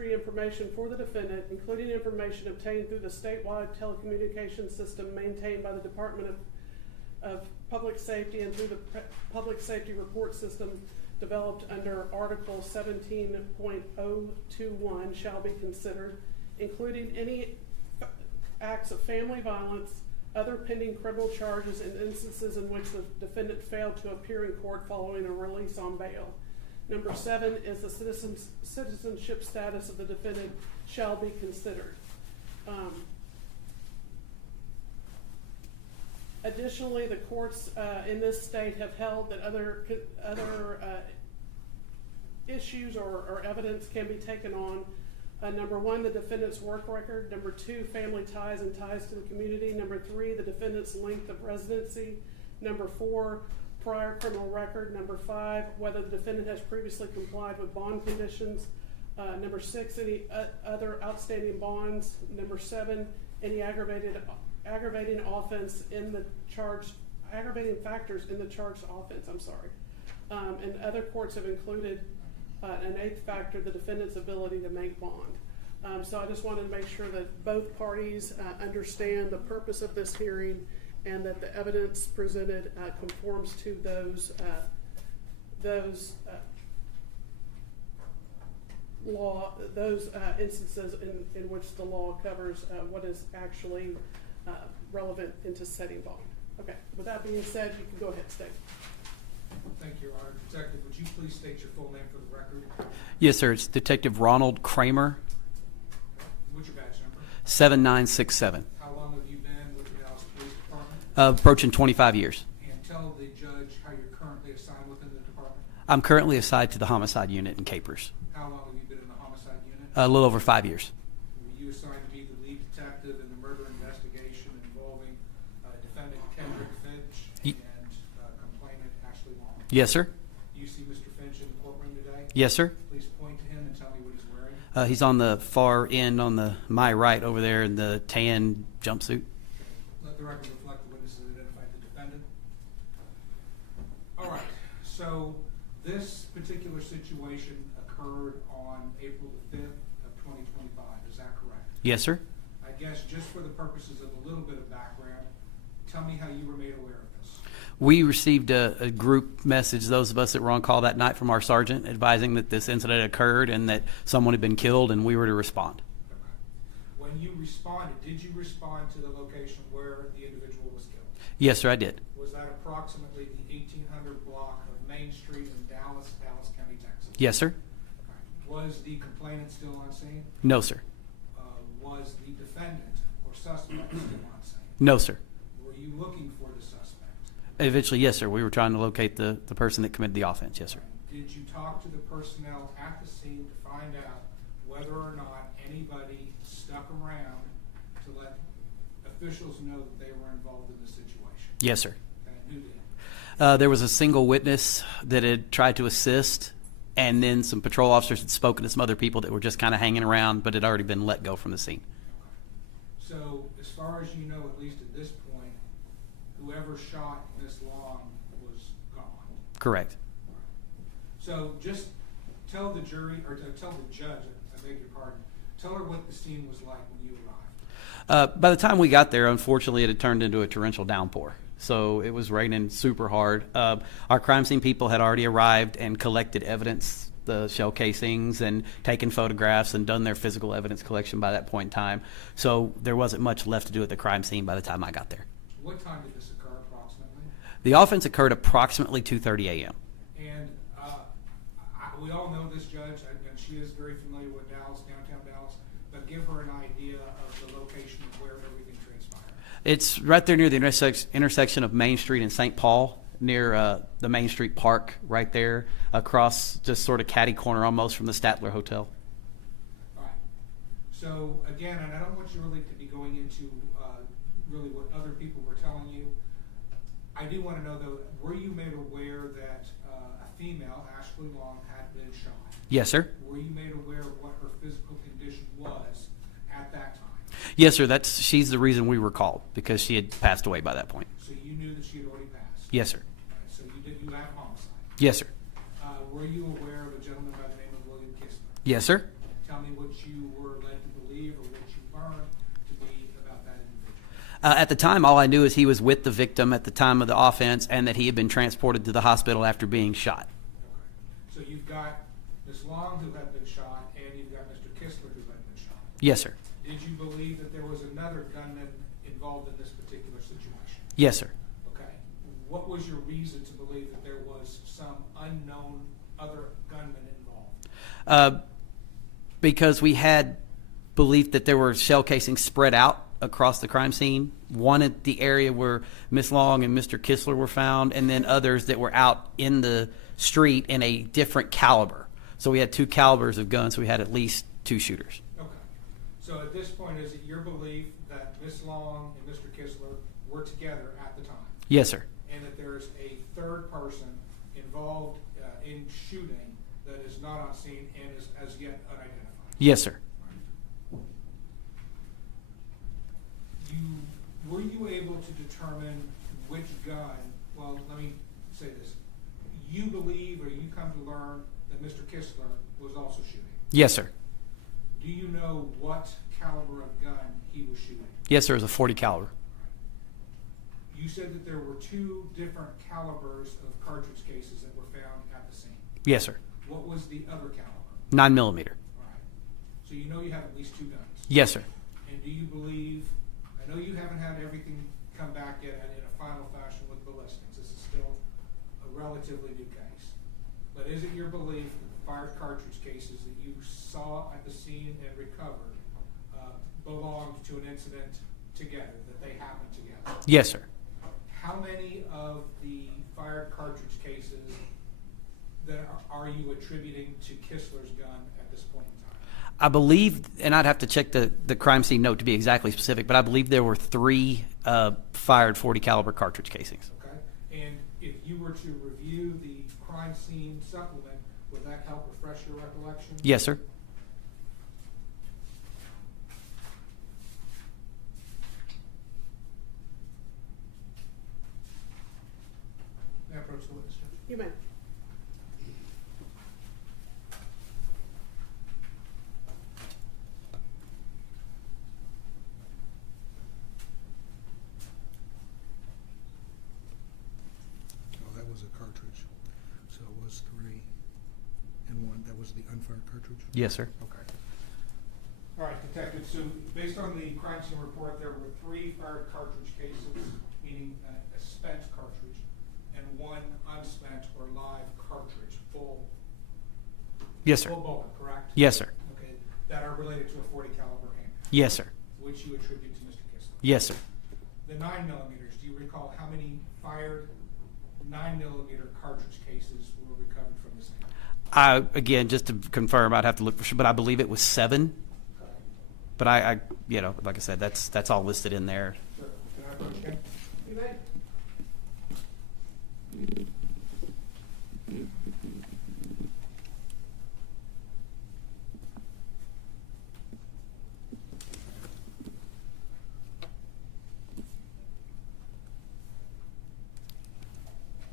history information for the defendant, including information obtained through the statewide telecommunications system maintained by the Department of Public Safety and through the Public Safety Report System developed under Article 17.021 shall be considered, including any acts of family violence, other pending criminal charges, and instances in which the defendant failed to appear in court following a release on bail. Number 7 is the citizenship status of the defendant shall be considered. Additionally, the courts in this state have held that other issues or evidence can be taken on. Number 1, the defendant's work record. Number 2, family ties and ties to the community. Number 3, the defendant's length of residency. Number 4, prior criminal record. Number 5, whether the defendant has previously complied with bond conditions. Number 6, any other outstanding bonds. Number 7, any aggravating offense in the aggravating factors in the charged offense. And other courts have included an 8th factor, the defendant's ability to make bond. So I just wanted to make sure that both parties understand the purpose of this hearing and that the evidence presented conforms to those instances in which the law covers what is actually relevant into setting bond. Okay, with that being said, you can go ahead and state. Thank you, Your Honor. Detective, would you please state your full name for the record? Yes, sir. It's Detective Ronald Kramer, What's your badge number? 7967. How long have you been with the Dallas Police Department? Approaching 25 years. And tell the judge how you're currently assigned within the department. I'm currently assigned to the homicide unit in Capers. How long have you been in the homicide unit? A little over 5 years. Were you assigned to be the lead detective in the murder investigation involving defendant Kendrick Finch and complainant Ashlee Long? Yes, sir. Do you see Mr. Finch in the courtroom today? Yes, sir. Please point to him and tell me what he's wearing. He's on the far end on my right over there in the tan jumpsuit. Let the record reflect the witnesses that identified the defendant. All right, so this particular situation occurred on April the 5th of 2025, is that correct? Yes, sir. I guess just for the purposes of a little bit of background, tell me how you were made aware of this. We received a group message, those of us that were on call that night, from our sergeant advising that this incident occurred and that someone had been killed, and we were to respond. Okay. When you responded, did you respond to the location where the individual was killed? Yes, sir, I did. Was that approximately the 1800 block of Main Street in Dallas County, Texas? Yes, sir. Okay. Was the complainant still on scene? No, sir. Was the defendant or suspect still on scene? No, sir. Were you looking for the suspect? Eventually, yes, sir. We were trying to locate the person that committed the offense. Yes, sir. Did you talk to the personnel at the scene to find out whether or not anybody stuck around to let officials know that they were involved in the situation? Yes, sir. And who did? There was a single witness that had tried to assist, and then some patrol officers had spoken to some other people that were just kind of hanging around, but had already been let go from the scene. So, as far as you know, at least at this point, whoever shot Miss Long was gone. Correct. So, just tell the jury, or tell the judge, I beg your pardon, tell her what the scene was like when you arrived. By the time we got there, unfortunately, it had turned into a torrential downpour. So it was raining super hard. Our crime scene people had already arrived and collected evidence, the shell casings, and taken photographs and done their physical evidence collection by that point in time. So there wasn't much left to do at the crime scene by the time I got there. What time did this occur approximately? The offense occurred approximately 2:30 a.m. And we all know this judge, and she is very familiar with Dallas, downtown Dallas, but give her an idea of the location of where everything transpired. It's right there near the intersection of Main Street and St. Paul, near the Main Street Park, right there, across just sort of catty corner almost from the Statler Hotel. All right. So, again, and I don't want you really to be going into really what other people were telling you. I do want to know, though, were you made aware that a female, Ashlee Long, had been shot? Yes, sir. Were you made aware of what her physical condition was at that time? Yes, sir. She's the reason we were called, because she had passed away by that point. So you knew that she had already passed? Yes, sir. All right, so you have homicide? Yes, sir. Were you aware of a gentleman by the name of William Kistner? Yes, sir. Tell me what At the time, all I knew is he was with the victim at the time of the offense and that he had been transported to the hospital after being shot. Okay. So you've got Ms. Long who had been shot, and you've got Mr. Kistler who had been shot. Yes, sir. Did you believe that there was another gunman involved in this particular situation? Yes, sir. Okay. What was your reason to believe that there was some unknown other gunman involved? Because we had belief that there were shell casings spread out across the crime scene. One at the area where Miss Long and Mr. Kistler were found, and then others that were out in the street in a different caliber. So we had 2 calibers of guns, so we had at least 2 shooters. Okay. So at this point, is it your belief that Miss Long and Mr. Kistler were together at the time? Yes, sir. And that there's a third person involved in shooting that is not on scene and is as yet unidentified? Yes, sir. Were you able to determine which gun, well, let me say this, you believe or you come to learn that Mr. Kistler was also shooting? Yes, sir. Do you know what caliber of gun he was shooting? Yes, sir. It was a 40 caliber. You said that there were 2 different calibers of cartridge cases that were found at the scene. Yes, sir. What was the other caliber? 9 millimeter. All right. So you know you have at least 2 guns. Yes, sir. And do you believe, I know you haven't had everything come back yet in a final fashion with ballistics. This is still a relatively new case. But is it your belief that the fired cartridge cases that you saw at the scene and recovered belonged to an incident together, that they happened together? Yes, sir. How many of the fired cartridge cases that are you attributing to Kistler's gun at this point in time? I believe, and I'd have to check the crime scene note to be exactly specific, but I believe there were 3 fired 40 caliber cartridge casings. Okay. And if you were to review the crime scene supplement, would that help refresh your recollection? Yes, sir. May I approach the witness, Judge? You may. Oh, that was a cartridge. So it was 3 and 1. That was the unfired cartridge? Yes, sir. Okay. All right, Detective, so based on the crime scene report, there were 3 fired cartridge cases, meaning a spent cartridge, and 1 unspent or live cartridge, full Yes, sir. full bullet, correct? Yes, sir. Okay, that are related to a 40 caliber handgun, Yes, sir. which you attribute to Mr. Kistler. Yes, sir. The 9 millimeters, do you recall how many fired 9 millimeter cartridge cases were recovered from the scene? Again, just to confirm, I'd have to look for sure, but I believe it was 7. Okay. But I like I said, that's all listed in there. Sure. Can I approach again? You may.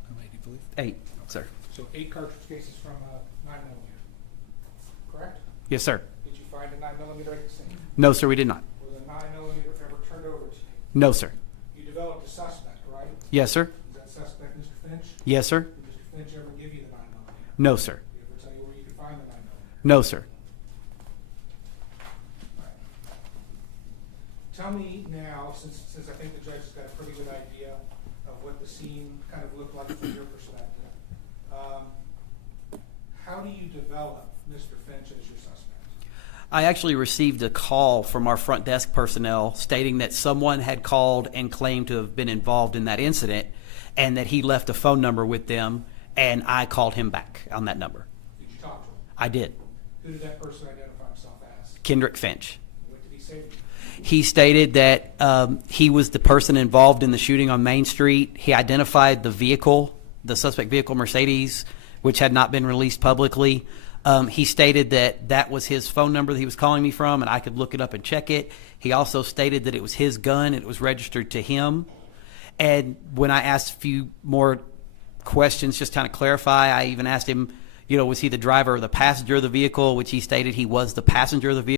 How many do you believe? 8, sir. So 8 cartridge cases from 9 millimeter, correct? Yes, sir. Did you find a 9 millimeter at the scene? No, sir, we did not. Was a 9 millimeter ever turned over to you? No, sir. You developed a suspect, right? Yes, sir. Is that suspect Mr. Finch? Yes, sir. Did Mr. Finch ever give you the 9 millimeter? No, sir. Did he ever tell you where you could find the 9 millimeter? No, sir. All right. Tell me now, since I think the judge has got a pretty good idea of what the scene kind of looked like from your perspective, how do you develop Mr. Finch as your suspect? I actually received a call from our front desk personnel stating that someone had called and claimed to have been involved in that incident and that he left a phone number with them, and I called him back on that number. Did you talk to him? I did. Who did that person identify himself as? Kendrick Finch. What did he say to you? He stated that he was the person involved in the shooting on Main Street. He identified the vehicle, the suspect vehicle, Mercedes, which had not been released publicly. He stated that that was his phone number that he was calling me from, and I could look it up and check it. He also stated that it was his gun, and it was registered to him. And when I asked a few more questions, just kind of clarify, I even asked him, was he the driver or the passenger of the vehicle, which he stated he was the passenger of the vehicle.